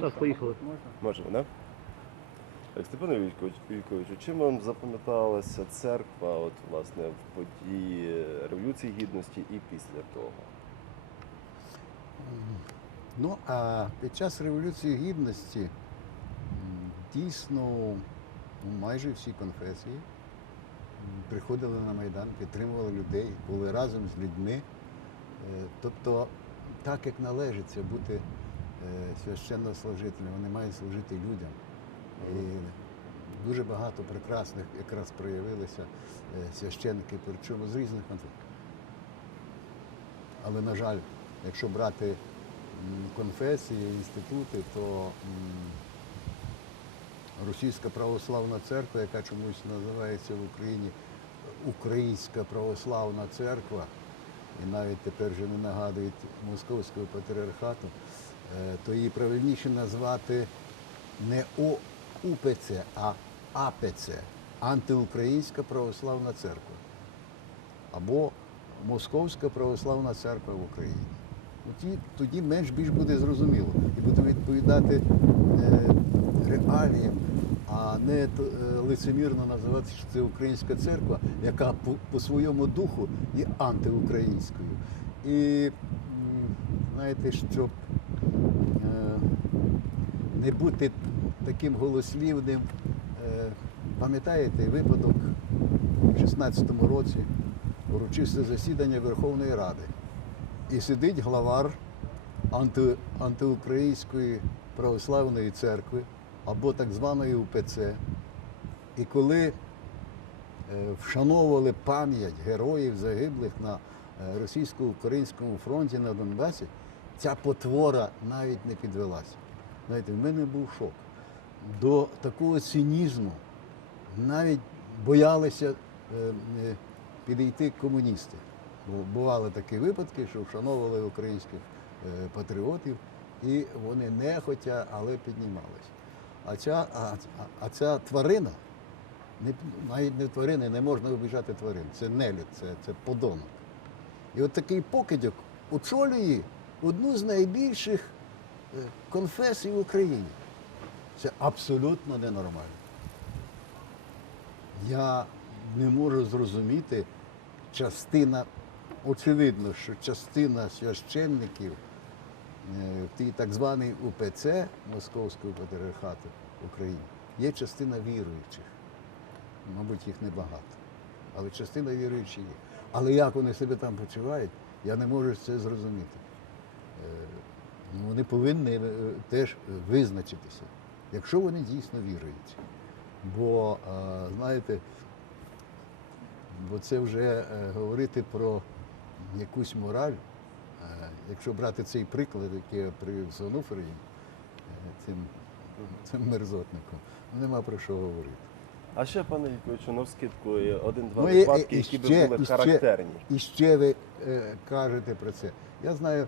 Так, поїхали. Можемо, да? Так, Степане Вількович, Вільковичу, чим вам запам'яталася церква, от, власне, в події Революції Гідності і після того? Ну, а під час Революції Гідності дійсно ну, майже всі конфесії приходили на Майдан, підтримували людей, були разом з людьми. Е, Тобто, так як належиться бути е, вони мають служити людям. І дуже багато прекрасних якраз проявилися е, священники, причому з різних конфесій. Але, на жаль, якщо брати конфесії, інститути, то Російська православна церква, яка чомусь називається в Україні Українська православна церква, і навіть тепер вже не нагадують Московського патріархату, то її правильніше назвати не О- УПЦ, а АПЦ Антиукраїнська православна церква або Московська православна церква в Україні. Тоді, тоді менш більш буде зрозуміло і буде відповідати е, реаліям, а не е, лицемірно називати, що це українська церква, яка по, по своєму духу є антиукраїнською. І знаєте, щоб е, не бути таким голослівним, е, пам'ятаєте випадок у 16-му році урочисте засідання Верховної Ради. І сидить главар анти, антиукраїнської православної церкви або так званої УПЦ. І коли е, вшановували пам'ять героїв загиблих на е, російсько-українському фронті на Донбасі, ця потвора навіть не підвелася. Знаєте, в мене був шок. До такого цинізму навіть боялися е, е, підійти комуністи. Бо бували такі випадки, що вшановували українських е, патріотів, і вони нехотя, але піднімалися. А ця, а, а- ця тварина, не, навіть не тварини, не можна обіжати тварин. Це нелюд, це, це подонок. І от такий покидьок очолює одну з найбільших е, конфесій в Україні. Це абсолютно ненормально. Я не можу зрозуміти частина, очевидно, що частина священників е, в тій так званій УПЦ Московського патріархату в Україні є частина віруючих. Мабуть, їх небагато. Але частина віруючих є. Але як вони себе там почувають, я не можу це зрозуміти. Е, Вони повинні е, теж визначитися, якщо вони дійсно віруючі. Бо, е, знаєте, бо це вже говорити про якусь мораль. Якщо брати цей приклад, який я привів з Онуфрієм, е, цим, цим мерзотником, ну, нема про що говорити. А ще, пане Вільковичу, навскидку, один-два Ну, і- випадки, і які би були і ще- характерні. І ще ви е, кажете про це. Я знаю,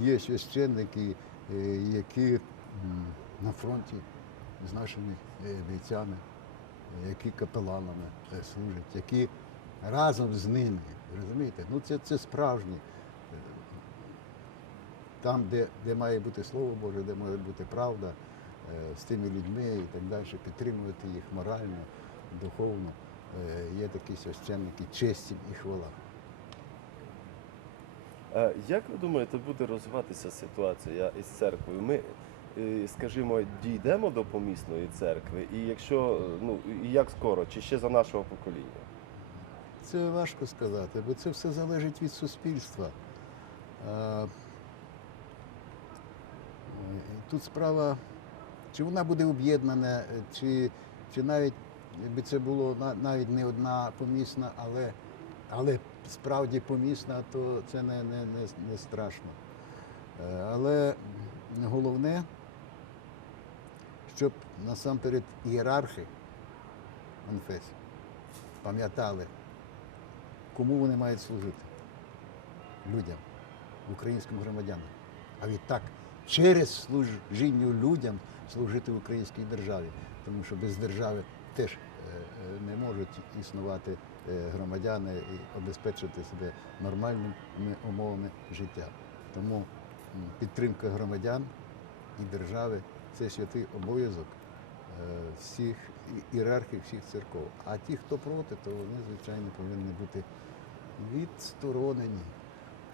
є священники, е, які на фронті з нашими е, бійцями, які капеланами е, служать, які разом з ними, розумієте? Ну це, це справжні. Там, де, де має бути Слово Боже, де має бути правда з тими людьми і так далі, підтримувати їх морально, духовно. Є такі священники, честь їм і хвала. Як ви думаєте, буде розвиватися ситуація із церквою? Ми, е, скажімо, дійдемо до помісної церкви, і якщо ну і як скоро, чи ще за нашого покоління? Це важко сказати, бо це все залежить від суспільства. Тут справа, чи вона буде об'єднана, чи, чи навіть якби це було навіть не одна помісна, але, але справді помісна, то це не, не, не, не страшно. Е, Але головне, щоб насамперед ієрархи конфесій пам'ятали, кому вони мають служити? Людям, українським громадянам. А відтак через служіння людям служити українській державі, тому що без держави теж е, е, не можуть існувати громадяни і обезпечити себе нормальними умовами життя. Тому підтримка громадян і держави це святий обов'язок е, всіх ієрархів всіх церков. А ті, хто проти, то вони, звичайно, повинні бути відсторонені.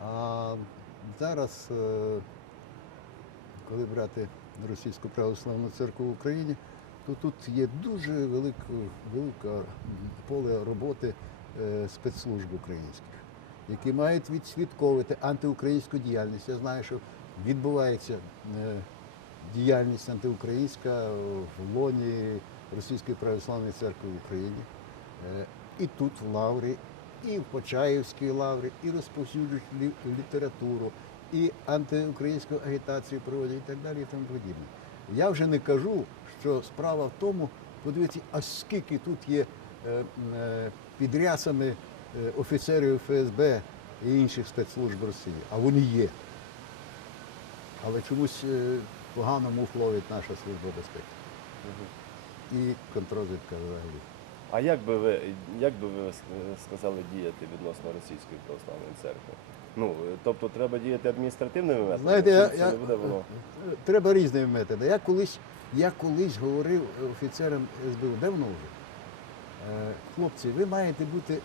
А зараз, е, коли брати Російську православну церкву в Україні, то тут є дуже велике, велике поле роботи е, спецслужб українських, які мають відслідковувати антиукраїнську діяльність. Я знаю, що відбувається е, діяльність антиукраїнська в лоні Російської православної церкви в Україні. Е, І тут в Лаврі, і в Почаївській лаврі, і розповсюджують лі- літературу, і антиукраїнську агітацію проводять і так далі, і тому подібне. Я вже не кажу, що справа в тому, подивіться, а скільки тут є е, е, під рясами е, офіцерів ФСБ і інших спецслужб Росії, а вони є. Але чомусь погано муфловить наша служба безпеки і контрозвідка взагалі. А як би ви як би ви сказали діяти відносно Російської православної церкви? Ну тобто треба діяти адміністративними методами? Знаєте, я, я, не буде воно? треба різними методами. Я колись, я колись говорив офіцерам СБУ, давно вже. Е, Хлопці, ви маєте бути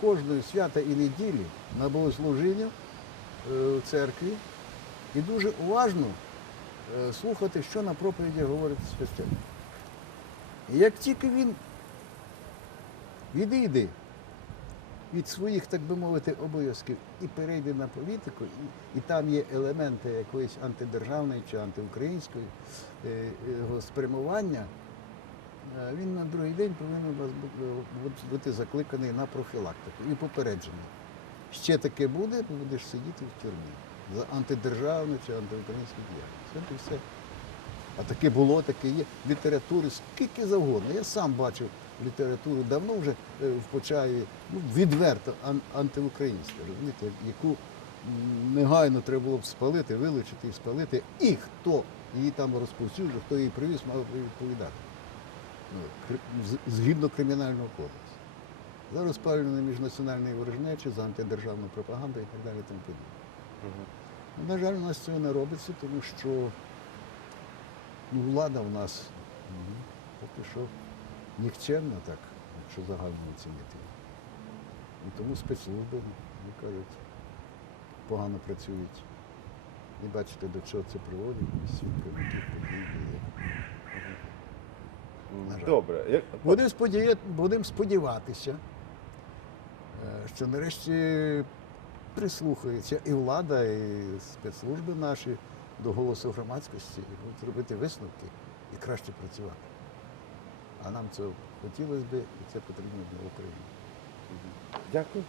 кожної свята і неділі на богослужіння е, в церкві і дуже уважно е, слухати, що на проповіді говорить священник. І як тільки він відійде від своїх, так би мовити, обов'язків і перейде на політику, і, і там є елементи якоїсь антидержавної чи антиукраїнської е, його спрямування, е, він на другий день повинен бу- бути закликаний на профілактику і попереджений. Ще таке буде, будеш сидіти в тюрмі за антидержавну чи антиукраїнську діяльність. І все. А таке було, таке є. Літератури скільки завгодно. Я сам бачив літературу давно вже е, в Почаєві, ну, відверто ан- антиукраїнську, розумієте, яку негайно треба було б спалити, вилучити і спалити. І хто її там розповсюджував, хто її привіз, мав відповідати. Ну, згідно кримінального кодексу. За розпалювання міжнаціональної ворожнечі, за антидержавну пропаганду і так далі. Тому подібне. Ну, На жаль, у нас цього не робиться, тому що ну, влада у нас м, поки що нікчемна, так, якщо загально оцінити. І тому спецслужби, як кажуть, погано працюють. І бачите, до чого це приводить, і свідками яких подій є. На жаль. Добре. Будемо сподія... будем сподіватися, е, що нарешті прислухаються і влада, і спецслужби наші до голосу громадськості і будуть робити висновки і краще працювати. А нам це хотілося б, і це потрібно для України. Дякую.